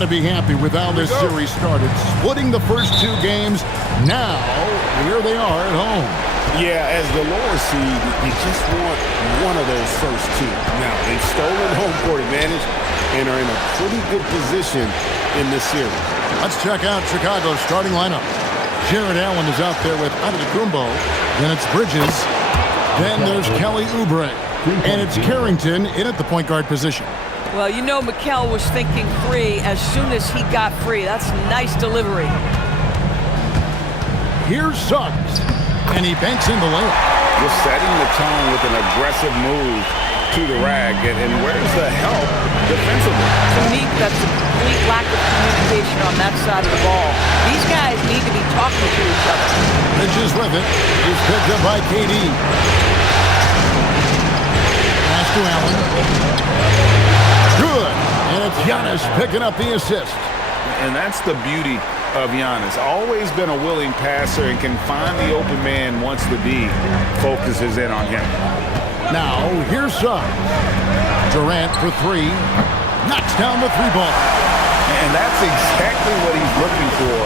got to be happy with how this series started. Splitting the first two games. Now, here they are at home. Yeah, as the lower seed, you just want one of those first two. Now, they've stolen home court advantage and are in a pretty good position in this series. Let's check out Chicago's starting lineup. Jared Allen is out there with Antetokounmpo. Then it's Bridges. Then there's Kelly Oubre. And it's Carrington in at the point guard position. Well, you know Mikal was thinking three as soon as he got free. That's nice delivery. Here's Suggs. And he banks in the layup. Just setting the tone with an aggressive move to the rack. And where's the help defensively? To me, that's a complete lack of communication on that side of the ball. These guys need to be talking to each other. Bridges with it. He's picked up by KD. Pass to Allen. Good. And it's Giannis picking up the assist. And that's the beauty of Giannis. Always been a willing passer and can find the open man once the D focuses in on him. Now, here's Suggs. Durant for three. Knocks down the three ball. And that's exactly what he's looking for,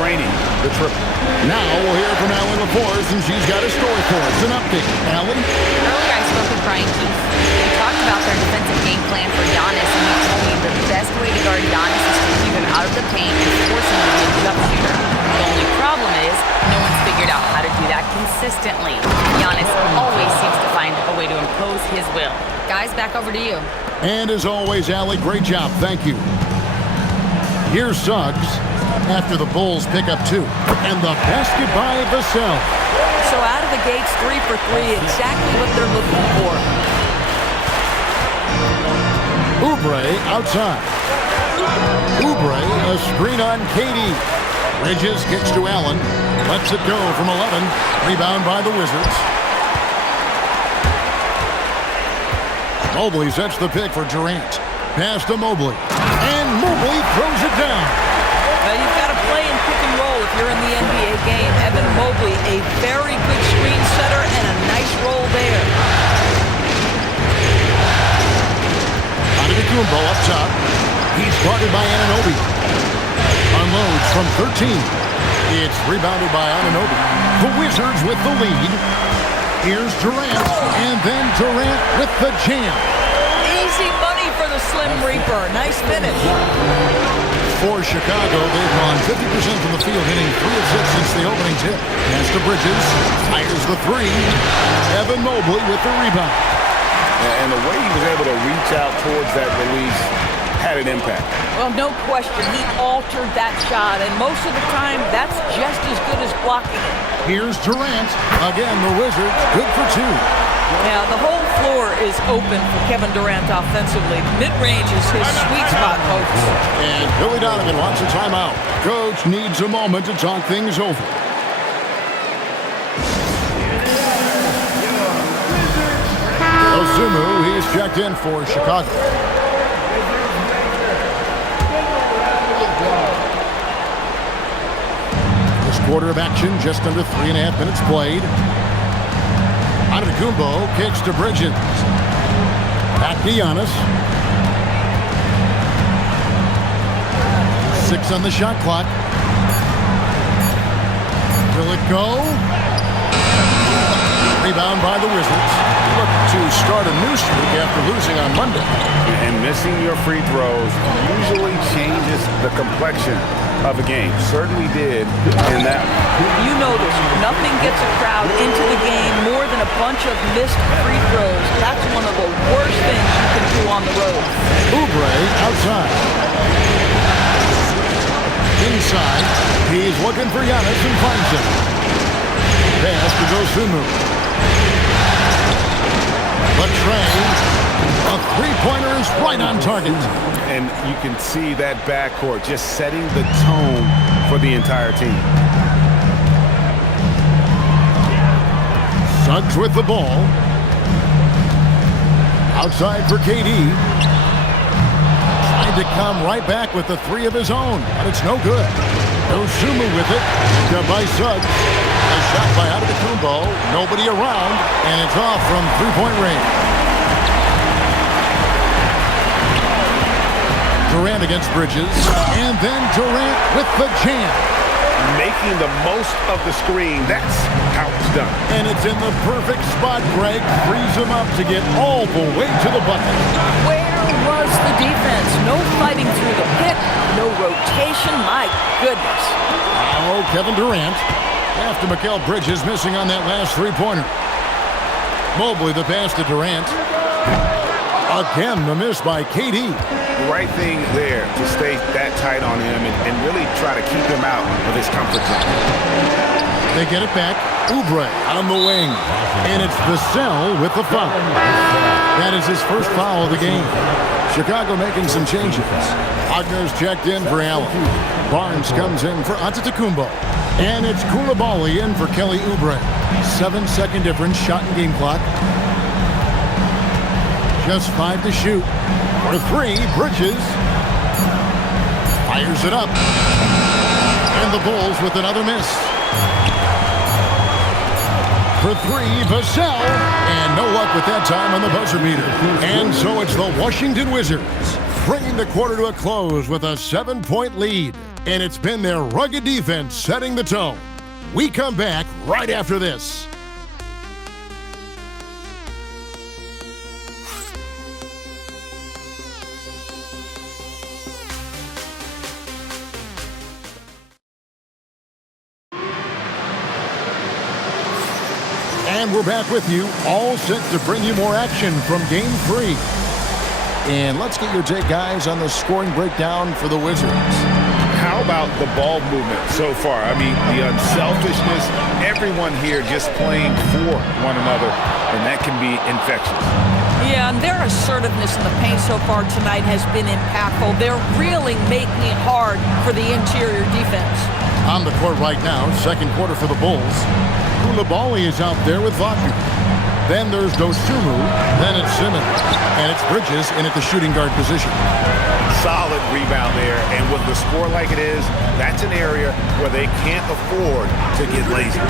draining the triple. Now we'll hear from Allen LaForce, and she's got a story for us. An update. Allen? Earlier I spoke with Brian Keith. We talked about their defensive game plan for Giannis, and he told me the best way to guard Giannis is to keep him out of the paint and force him to be a jump shooter. The only problem is no one's figured out how to do that consistently. Giannis always seems to find a way to impose his will. Guys, back over to you. And as always, Allie, great job. Thank you. Here's Suggs after the Bulls pick up two. And the basket by Vassell. So out of the gates, 3 for 3, exactly what they're looking for. Oubre outside. Oubre, a screen on KD. Bridges kicks to Allen. Lets it go from 11. Rebound by the Wizards. Mobley sets the pick for Durant. Pass to Mobley. And Mobley throws it down. Well, you've got to play in pick and roll if you're in the NBA game. Evan Mobley, a very good screen setter and a nice roll there. Antetokounmpo up top. He's guarded by Anunoby. Unloads from 13. It's rebounded by Anunoby. The Wizards with the lead. Here's Durant. And then Durant with the jam. Easy money for the Slim Reaper. Nice finish. For Chicago, they've gone 50% from the field, hitting 3 of 6 since the opening tip. Pass to Bridges. Fires the three. Evan Mobley with the rebound. And the way he was able to reach out towards that release had an impact. Well, no question. He altered that shot, and most of the time, that's just as good as blocking it. Here's Durant. Again, the Wizards, good for 2. Now, the whole floor is open for Kevin Durant offensively. Mid-range is his sweet spot, folks. And Billy Donovan wants a timeout. Coach needs a moment to talk things over. Ozumu, he's checked in for Chicago. This quarter of action, just under 3.5 minutes played. Antetokounmpo kicks to Bridges. Back to Giannis. 6 on the shot clock. Will it go? Rebound by the Wizards. Look to start a new streak after losing on Monday. And missing your free throws usually changes the complexion of a game. Certainly did in that one. You know this. Nothing gets a crowd into the game more than a bunch of missed free throws. That's one of the worst things you can do on the road. Oubre outside. Inside. He's looking for Giannis and finds him. Pass to Ozumu. But Trey, a three-pointer is right on target. And you can see that backcourt just setting the tone for the entire team. Suggs with the ball. Outside for KD. Trying to come right back with the three of his own, but it's no good. Ozumu with it. Picked up by Suggs. A shot by Antetokounmpo. Nobody around, and it's off from three-point range. Durant against Bridges. And then Durant with the jam. Making the most of the screen. That's how it's done. And it's in the perfect spot. Greg frees him up to get all the way to the bucket. Where was the defense? No fighting through the pick, no rotation. My goodness. Oh, Kevin Durant. After Mikal Bridges missing on that last three-pointer. Mobley the pass to Durant. Again, the miss by KD. The right thing there to stay that tight on him and really try to keep him out of his comfort zone. They get it back. Oubre on the wing. And it's Vassell with the foul. That is his first foul of the game. Chicago making some changes. Wagner's checked in for Allen. Barnes comes in for Antetokounmpo. And it's Koulibaly in for Kelly Oubre. 7-second difference, shot and game clock. Just 5 to shoot. For 3, Bridges fires it up. And the Bulls with another miss. For 3, Vassell. And no luck with that time on the buzzer beater. And so it's the Washington Wizards bringing the quarter to a close with a 7-point lead. And it's been their rugged defense setting the tone. We come back right after this. And we're back with you, all set to bring you more action from Game 3. And let's get your take, guys, on the scoring breakdown for the Wizards. How about the ball movement so far? I mean, the unselfishness, everyone here just playing for one another, and that can be infectious. Yeah, and their assertiveness in the paint so far tonight has been impactful. They're really making it hard for the interior defense. On the court right now, second quarter for the Bulls. Koulibaly is out there with Wagner. Then there's Dosunmu. Then it's Simmons. And it's Bridges in at the shooting guard position. Solid rebound there, and with the score like it is, that's an area where they can't afford to get lazy.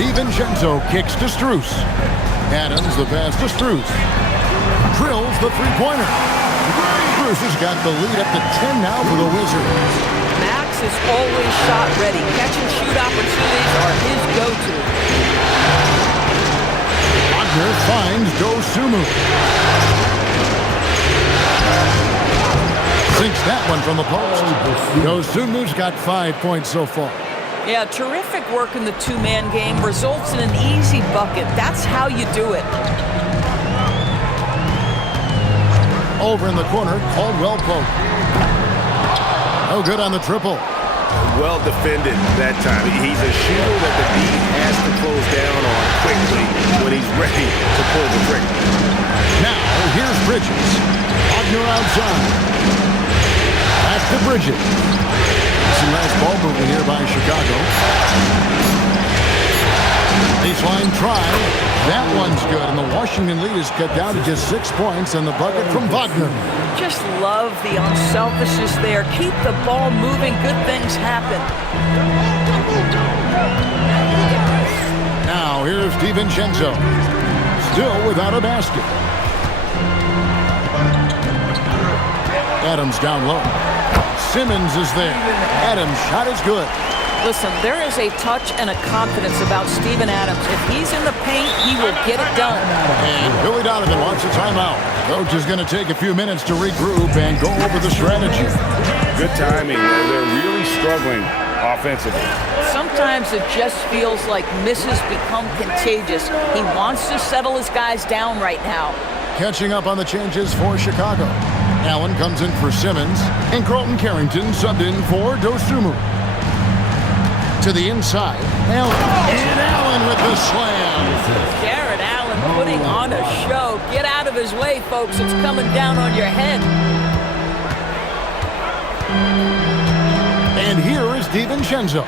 DiVincenzo kicks to Strus. Adams the pass to Strus. Drills the three-pointer. Strus has got the lead up to 10 now for the Wizards. Max is always shot ready. Catch and shoot opportunities are his go-to. Wagner finds Dosunmu. Sinks that one from the post. Dosunmu's got 5 points so far. Yeah, terrific work in the two-man game. Results in an easy bucket. That's how you do it. Over in the corner, Caldwell Pope. No good on the triple. Well defended that time. He's a shooter that the D has to close down on quickly when he's ready to pull the trigger. Now, here's Bridges. Wagner outside. Back to Bridges. Some nice ball movement here by Chicago. Baseline try. That one's good, and the Washington lead is cut down to just 6 points, and the bucket from Wagner. Just love the unselfishness there. Keep the ball moving. Good things happen. Now, here's DiVincenzo. Still without a basket. Adams down low. Simmons is there. Adams' shot is good. Listen, there is a touch and a confidence about Steven Adams. If he's in the paint, he will get it done. And Billy Donovan wants a timeout. Coach is going to take a few minutes to regroup and go over the strategy. Good timing. They're really struggling offensively. Sometimes it just feels like misses become contagious. He wants to settle his guys down right now. Catching up on the changes for Chicago. Allen comes in for Simmons, and Carlton Carrington subbed in for Dosunmu. To the inside, Allen. And Allen with the slam. Jared Allen putting on a show. Get out of his way, folks. It's coming down on your head. And here is DiVincenzo.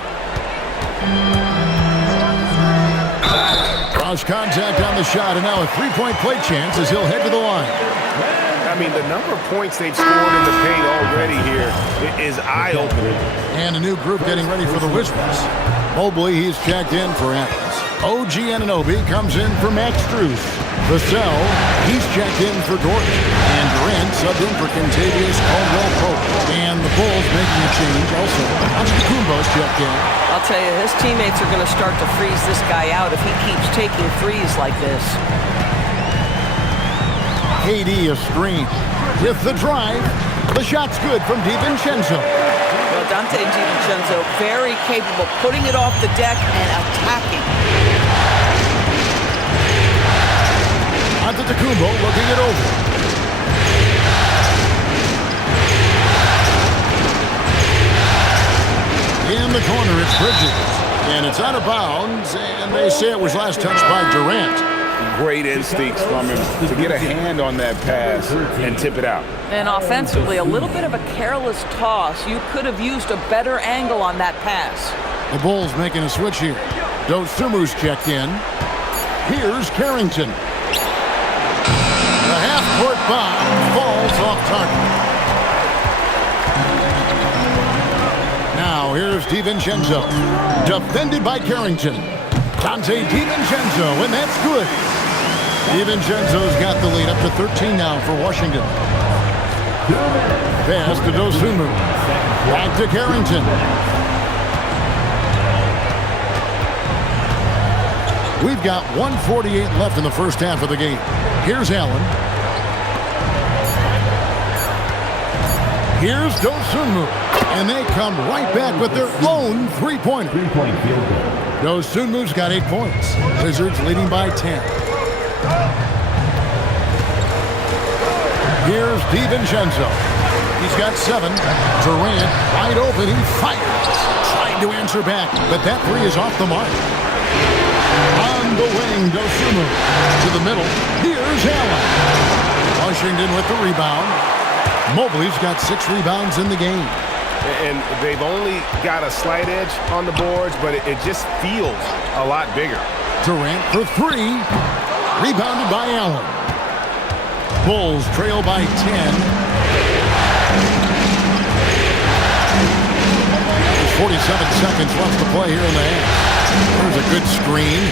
Cross contact on the shot, and now a three-point play chance as he'll head to the line. I mean, the number of points they've scored in the paint already here is eye-opening. And a new group getting ready for the Wizards. Mobley, he's checked in for Adams. OG Anunoby comes in for Max Strus. Vassell, he's checked in for Dort. And Durant subbed in for Kentavious Caldwell-Pope. And the Bulls making a change also. Antetokounmpo's checked in. I'll tell you, his teammates are going to start to freeze this guy out if he keeps taking threes like this. KD a screen. With the drive, the shot's good from DiVincenzo. Well, Dante DiVincenzo, very capable, putting it off the deck and attacking. Antetokounmpo looking it over. In the corner, it's Bridges. And it's out of bounds, and they say it was last touched by Durant. Great instincts from him to get a hand on that pass and tip it out. And offensively, a little bit of a careless toss. You could have used a better angle on that pass. The Bulls making a switch here. Dosumu's checked in. Here's Carrington. The half-court bomb falls off target. Now here's DiVincenzo. Defended by Carrington. Dante DiVincenzo, and that's good. DiVincenzo's got the lead up to 13 now for Washington. Pass to Dosunmu. Back to Carrington. We've got 1:48 left in the first half of the game. Here's Allen. Here's Dosunmu. And they come right back with their own three-pointer. Dosunmu's got 8 points. Wizards leading by 10. Here's DiVincenzo. He's got 7. Durant wide open. He fires. Trying to answer back, but that three is off the mark. On the wing, Dosunmu to the middle. Here's Allen. Washington with the rebound. Mobley's got 6 rebounds in the game. And they've only got a slight edge on the boards, but it just feels a lot bigger. Durant for 3. Rebounded by Allen. Bulls trail by 10. There's 47 seconds left to play here in the half. There's a good screen.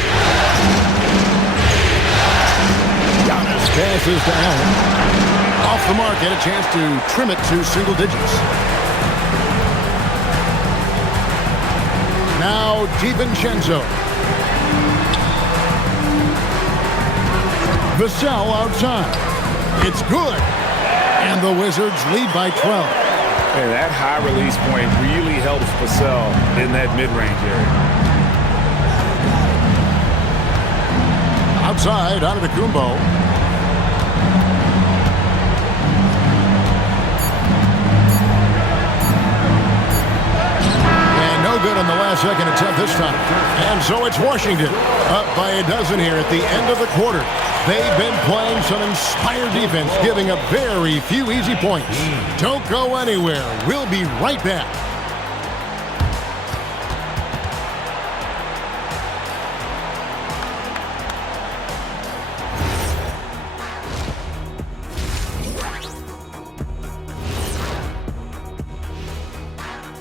Giannis passes to Allen. Off the mark, had a chance to trim it to single digits. Now DiVincenzo. Vassell outside. It's good. And the Wizards lead by 12. And that high release point really helps Vassell in that mid-range area. Outside, Antetokounmpo. Good on the last second attempt this time. And so it's Washington up by a dozen here at the end of the quarter. They've been playing some inspired defense, giving up very few easy points. Don't go anywhere. We'll be right back.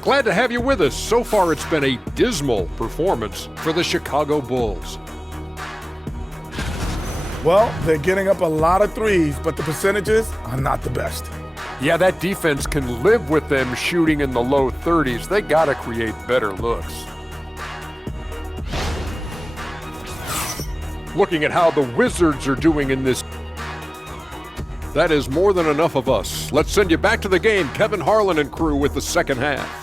Glad to have you with us. So far, it's been a dismal performance for the Chicago Bulls. Well, they're getting up a lot of threes, but the percentages are not the best. Yeah, that defense can live with them shooting in the low 30s. They got to create better looks. Looking at how the Wizards are doing in this, that is more than enough of us. Let's send you back to the game. Kevin Harlan and crew with the second half.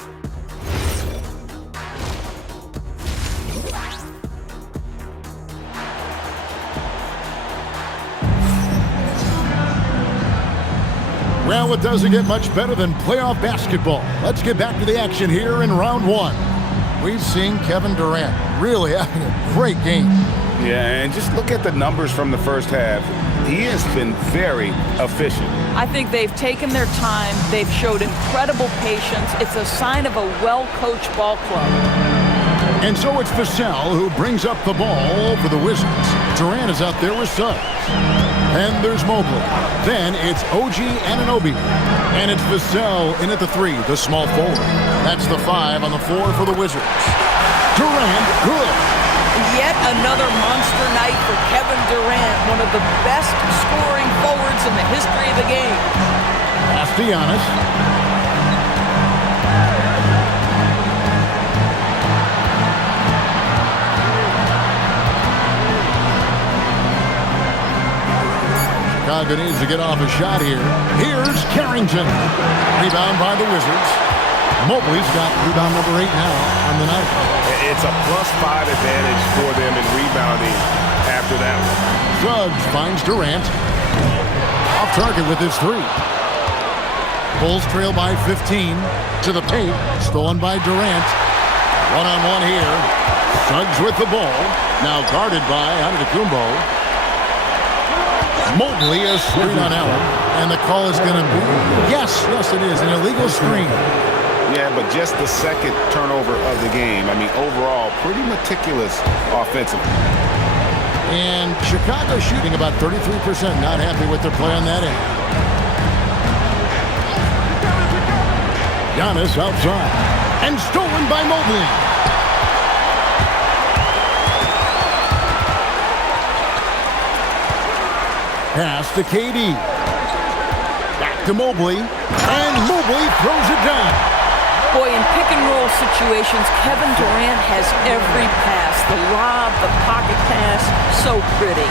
Well, it doesn't get much better than playoff basketball. Let's get back to the action here in round 1. We've seen Kevin Durant really having a great game. Yeah, and just look at the numbers from the first half. He has been very efficient. I think they've taken their time. They've showed incredible patience. It's a sign of a well-coached ball club. And so it's Vassell who brings up the ball for the Wizards. Durant is out there with Suggs. And there's Mobley. Then it's OG Anunoby. And it's Vassell in at the 3, the small forward. That's the 5 on the floor for the Wizards. Durant, good. Yet another monster night for Kevin Durant, one of the best scoring forwards in the history of the game. Pass to Giannis. Chicago needs to get off a shot here. Here's Carrington. Rebound by the Wizards. Mobley's got rebound number 8 now on the night. It's a +5 advantage for them in rebounding after that one. Suggs finds Durant. Off target with his 3. Bulls trail by 15. To the paint. Stolen by Durant. One-on-one here. Suggs with the ball. Now guarded by Antetokounmpo. Mobley is screen on Allen. And the call is going to be, yes, it is, an illegal screen. Yeah, but just the second turnover of the game. I mean, overall, pretty meticulous offensively. And Chicago shooting about 33%. Not happy with their play on that end. Giannis outside. And stolen by Mobley. Pass to KD. Back to Mobley. And Mobley throws it down. Boy, in pick-and-roll situations, Kevin Durant has every pass. The lob, the pocket pass, so pretty.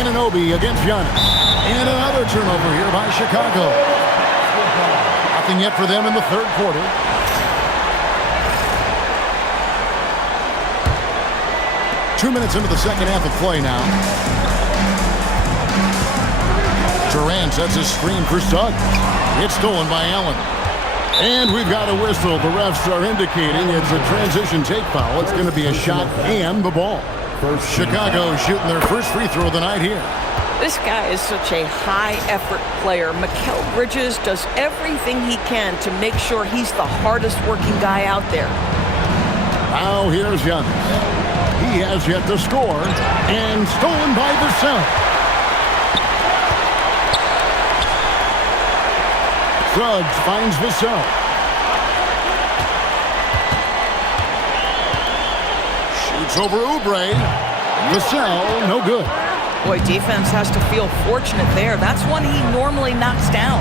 Anunoby against Giannis. And another turnover here by Chicago. Nothing yet for them in the third quarter. Two minutes into the second half of play now. Durant sets his screen for Suggs. It's stolen by Allen. And we've got a whistle. The refs are indicating it's a transition take foul. It's going to be a shot and the ball. Chicago shooting their first free throw of the night here. This guy is such a high-effort player. Mikal Bridges does everything he can to make sure he's the hardest-working guy out there. Now here's Giannis. He has yet to score. And stolen by Vassell. Suggs finds Vassell. Shoots over Oubre. Vassell, no good. Boy, defense has to feel fortunate there. That's one he normally knocks down.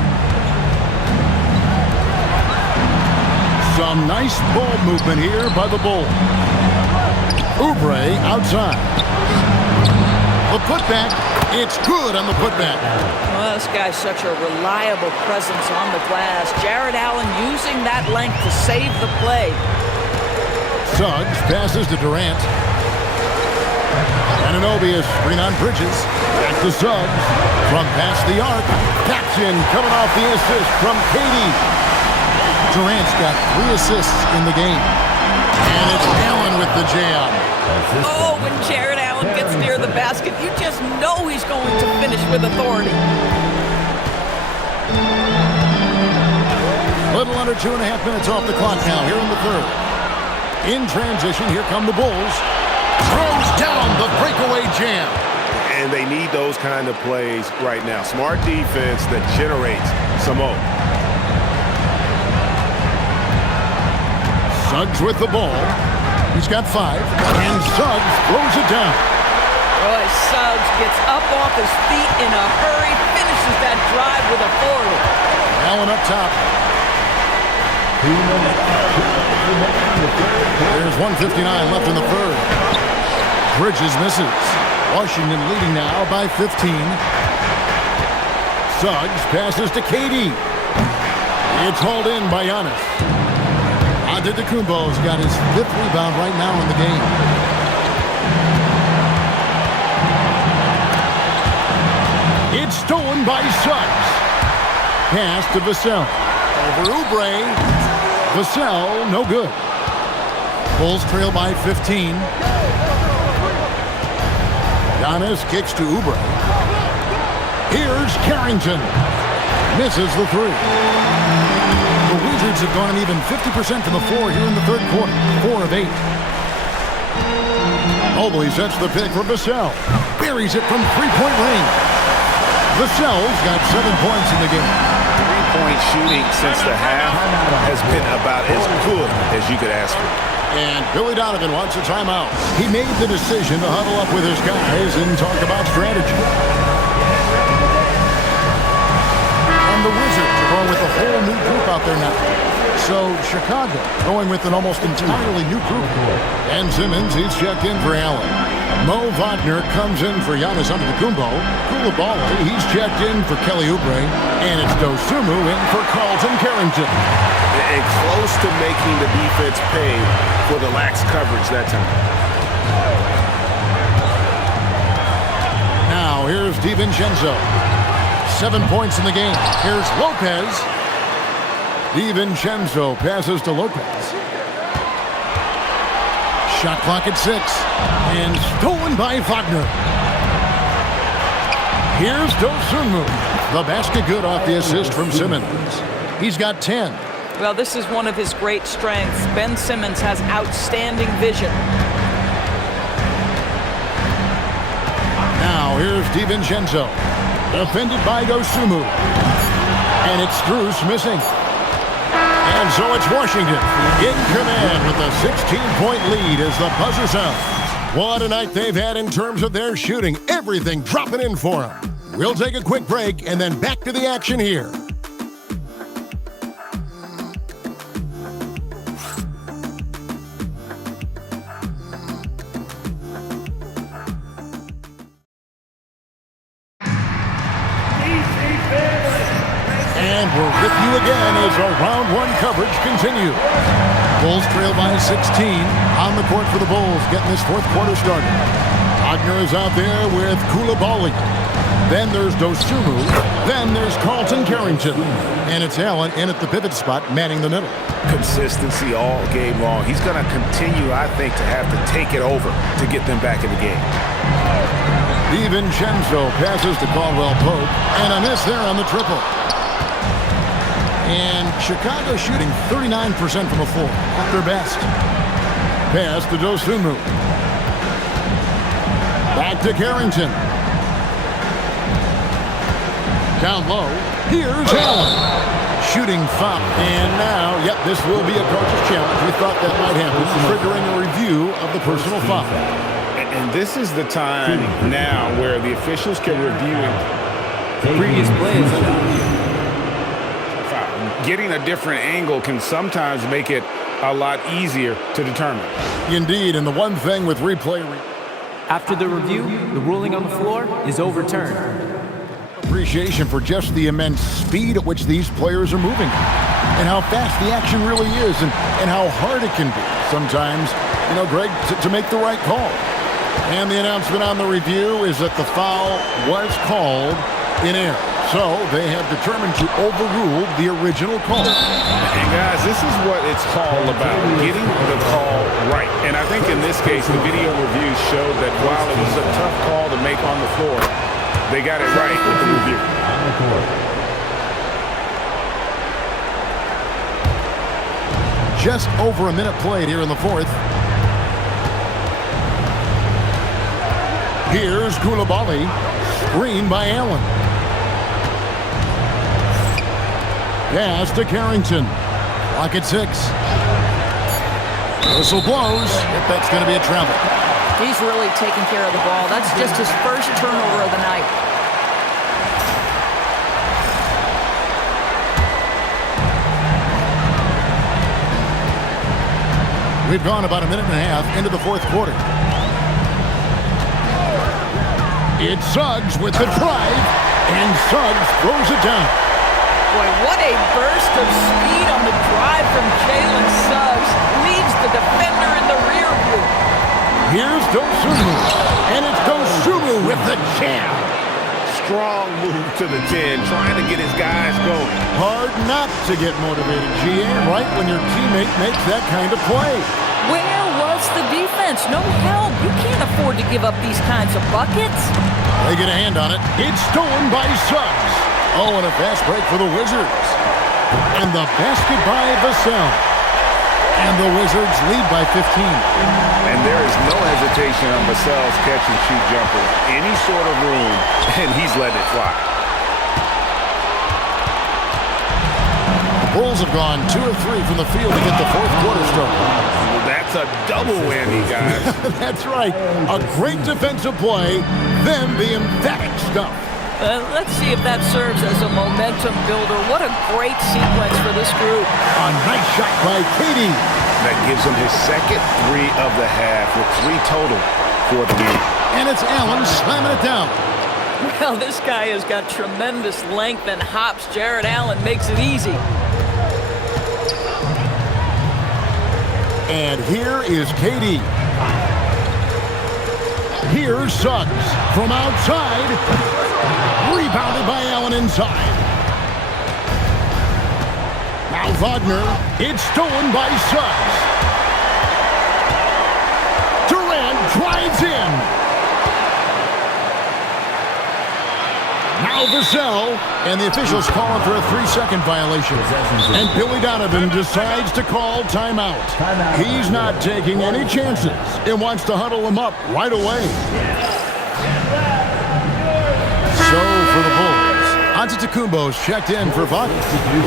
Some nice ball movement here by the Bulls. Oubre outside. The putback. It's good on the putback. Well, this guy's such a reliable presence on the glass. Jared Allen using that length to save the play. Suggs passes to Durant. Anunoby is screen on Bridges. Back to Suggs. From past the arc. Paxson coming off the assist from KD. Durant's got 3 assists in the game. And it's Allen with the jam. Oh, when Jared Allen gets near the basket, you just know he's going to finish with authority. Little under 2.5 minutes off the clock now here in the third. In transition, here come the Bulls. Throws down the breakaway jam. And they need those kind of plays right now. Smart defense that generates some more. Suggs with the ball. He's got 5. And Suggs throws it down. Boy, Suggs gets up off his feet in a hurry, finishes that drive with authority. Allen up top. There's 1:59 left in the third. Bridges misses. Washington leading now by 15. Suggs passes to KD. It's hauled in by Giannis. Antetokounmpo's got his 5th rebound right now in the game. It's stolen by Suggs. Pass to Vassell. Over Oubre. Vassell, no good. Bulls trail by 15. Giannis kicks to Oubre. Here's Carrington. Misses the 3. The Wizards have gone an even 50% from the floor here in the third quarter. 4 of 8. Mobley sets the pick for Vassell. Buries it from 3-point range. Vassell's got 7 points in the game. 3-point shooting since the half has been about as good as you could ask for. And Billy Donovan wants a timeout. He made the decision to huddle up with his guys and talk about strategy. And the Wizards are going with a whole new group out there now. So Chicago going with an almost entirely new group. And Simmons, he's checked in for Allen. Mo Wagner comes in for Giannis Antetokounmpo. Coulibaly, he's checked in for Kelly Oubre. And it's Dosunmu in for Carlton Carrington. And close to making the defense pay for the lax coverage that time. Now here's DiVincenzo. 7 points in the game. Here's Lopez. DiVincenzo passes to Lopez. Shot clock at 6. And stolen by Wagner. Here's Dosunmu. The basket good off the assist from Simmons. He's got 10. Well, this is one of his great strengths. Ben Simmons has outstanding vision. Now here's DiVincenzo. Defended by Dosunmu. And it's Strus missing. And so it's Washington in command with a 16-point lead as the buzzer sounds. What a night they've had in terms of their shooting. Everything dropping in for them. We'll take a quick break and then back to the action here. And we're with you again as our round one coverage continues. Bulls trail by 16 on the court for the Bulls, getting this fourth quarter started. Wagner is out there with Coulibaly. Then there's Dosunmu. Then there's Carlton Carrington. And it's Allen in at the pivot spot, manning the middle. Consistency all game long. He's going to continue, I think, to have to take it over to get them back in the game. DiVincenzo passes to Caldwell Pope. And a miss there on the triple. And Chicago shooting 39% from the floor, at their best. Pass to Dosunmu. Back to Carrington. Down low. Here's Allen. Shooting foul. And now, yep, this will be a coach's challenge. We thought that might happen, triggering a review of the personal foul. And this is the time now where the officials can review previous plays. Getting a different angle can sometimes make it a lot easier to determine. Indeed, and the one thing with replay... After the review, the ruling on the floor is overturned. Appreciation for just the immense speed at which these players are moving and how fast the action really is and how hard it can be sometimes, you know, Greg, to make the right call. And the announcement on the review is that the foul was called in error. So they have determined to overrule the original call. And guys, this is what it's all about, getting the call right. And I think in this case, the video review showed that while it was a tough call to make on the floor, they got it right with the review. Just over a minute played here in the fourth. Here's Coulibaly, screen by Allen. Pass to Carrington. Clock at 6. Whistle blows. If that's going to be a travel. He's really taking care of the ball. That's just his first turnover of the night. We've gone about a minute and a half into the fourth quarter. It's Suggs with the drive, and Suggs throws it down. Boy, what a burst of speed on the drive from Jalen Suggs. Leaves the defender in the rear view. Here's Dosunmu, and it's Dosunmu with the jam. Strong move to the 10, trying to get his guys going. Hard not to get motivated, GA, right when your teammate makes that kind of play. Where was the defense? No help. You can't afford to give up these kinds of buckets. They get a hand on it. It's stolen by Suggs. Oh, and a fast break for the Wizards. And the basket by Vassell. And the Wizards lead by 15. And there is no hesitation on Vassell's catch-and-shoot jumper. Any sort of room, and he's letting it fly. Bulls have gone 2 of 3 from the field to get the fourth quarter started. That's a double whammy, guys. That's right. A great defensive play, then the emphatic stuff. Let's see if that serves as a momentum builder. What a great sequence for this group. A nice shot by Katie. That gives him his second 3 of the half with 3 total for the lead. And it's Allen slamming it down. Well, this guy has got tremendous length and hops. Jared Allen makes it easy. And here is Katie. Here's Suggs from outside. Rebounded by Allen inside. Now Wagner. It's stolen by Suggs. Durant drives in. Now Vassell. And the officials calling for a 3-second violation. And Billy Donovan decides to call timeout. He's not taking any chances and wants to huddle him up right away. So for the Bulls, Antetokounmpo's checked in for Vaughn.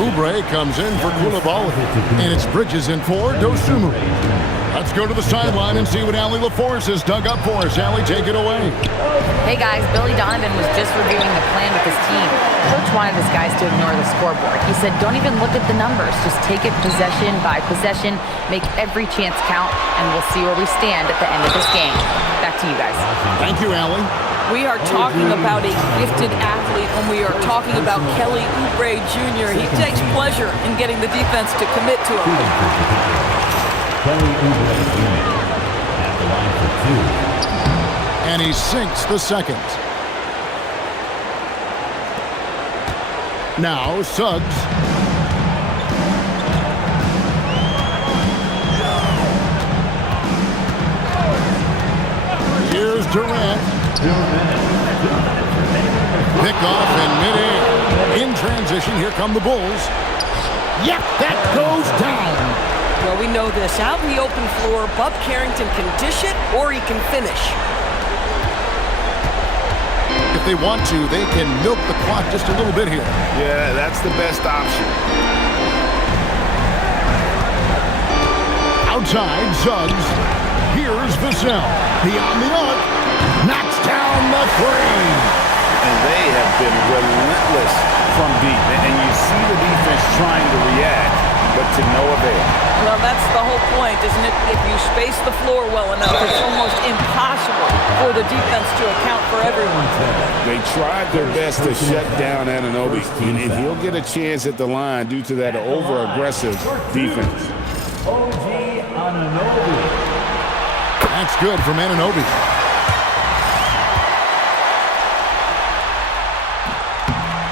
Oubre comes in for Coulibaly. And it's Bridges in for Dosunmu. Let's go to the sideline and see what Allie LaForce has dug up for us. Allie, take it away. Hey guys, Billy Donovan was just reviewing the plan with his team. Coach wanted his guys to ignore the scoreboard. He said, don't even look at the numbers. Just take it possession by possession, make every chance count, and we'll see where we stand at the end of this game. Back to you guys. Thank you, Allie. We are talking about a gifted athlete when we are talking about Kelly Oubre Jr. He takes pleasure in getting the defense to commit to him. Kelly Oubre Jr. at the line for 2. And he sinks the second. Now Suggs. Here's Durant. Pick off in midair. In transition, here come the Bulls. Yep, that goes down. Well, we know this. Out in the open floor, Bub Carrington can dish it or he can finish. If they want to, they can milk the clock just a little bit here. Yeah, that's the best option. Outside, Suggs. Here's Vassell. Beyond the arc. Knocks down the three. And they have been relentless from deep. And you see the defense trying to react, but to no avail. Well, that's the whole point, isn't it? If you space the floor well enough, it's almost impossible for the defense to account for everyone. They tried their best to shut down Anunoby, and he'll get a chance at the line due to that over-aggressive defense. OG Anunoby. That's good from Anunoby.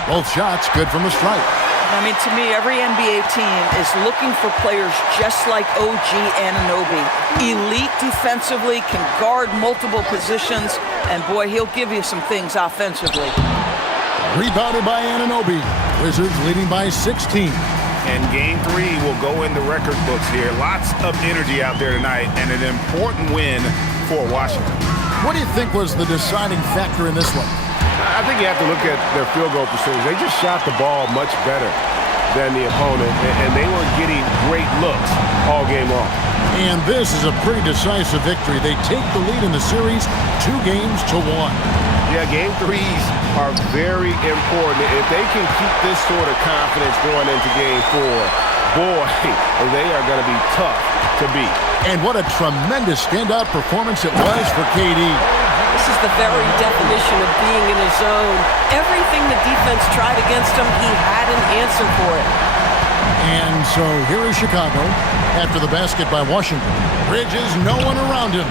Both shots good from the stripe. I mean, to me, every NBA team is looking for players just like OG Anunoby. Elite defensively, can guard multiple positions, and boy, he'll give you some things offensively. Rebounded by Anunoby. Wizards leading by 16. And game 3 will go in the record books here. Lots of energy out there tonight, and an important win for Washington. What do you think was the deciding factor in this one? I think you have to look at their field goal percentage. They just shot the ball much better than the opponent, and they were getting great looks all game long. And this is a pretty decisive victory. They take the lead in the series 2-1. Yeah, game 3s are very important. If they can keep this sort of confidence going into game 4, boy, they are going to be tough to beat. And what a tremendous standout performance it was for KD. This is the very definition of being in his zone. Everything the defense tried against him, he had an answer for it. And so here is Chicago after the basket by Washington. Bridges, no one around him.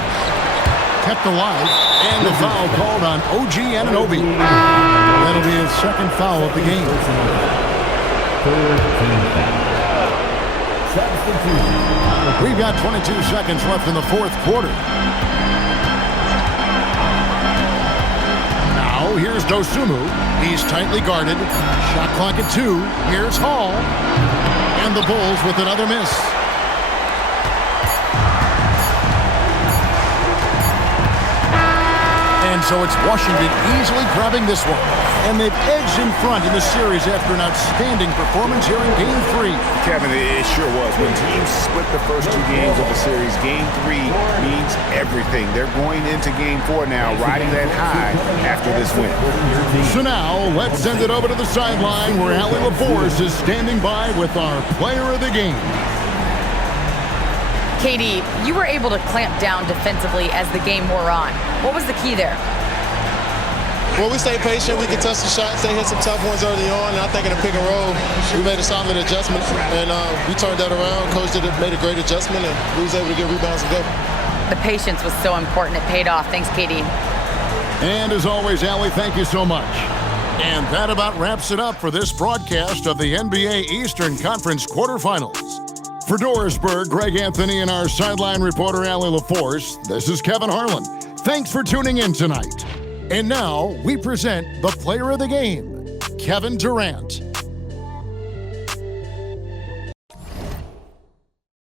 Kept alive, and the foul called on OG Anunoby. That'll be his second foul of the game. Third team foul. Substitution. We've got 22 seconds left in the fourth quarter. Now here's Dosunmu. He's tightly guarded. Shot clock at 2. Here's Hall. And the Bulls with another miss. And so it's Washington easily grabbing this one. And they've edged in front in the series after an outstanding performance here in Game 3. Kevin, it sure was. When teams split the first 2 games of the series, Game 3 means everything. They're going into Game 4 now, riding that high after this win. So now, let's send it over to the sideline where Allie LaForce is standing by with our player of the game. KD, you were able to clamp down defensively as the game wore on. What was the key there? Well, we stayed patient. We contested shots. They hit some tough ones early on. And I think in the pick and roll, we made a solid adjustment. And we turned that around. Coach made a great adjustment, and we was able to get rebounds and go. The patience was so important. It paid off. Thanks, KD. And as always, Allie, thank you so much. And that about wraps it up for this broadcast of the NBA Eastern Conference quarterfinals. For Dorisburg, Greg Anthony, and our sideline reporter, Allie LaForce, this is Kevin Harlan. Thanks for tuning in tonight. And now we present the player of the game, Kevin Durant.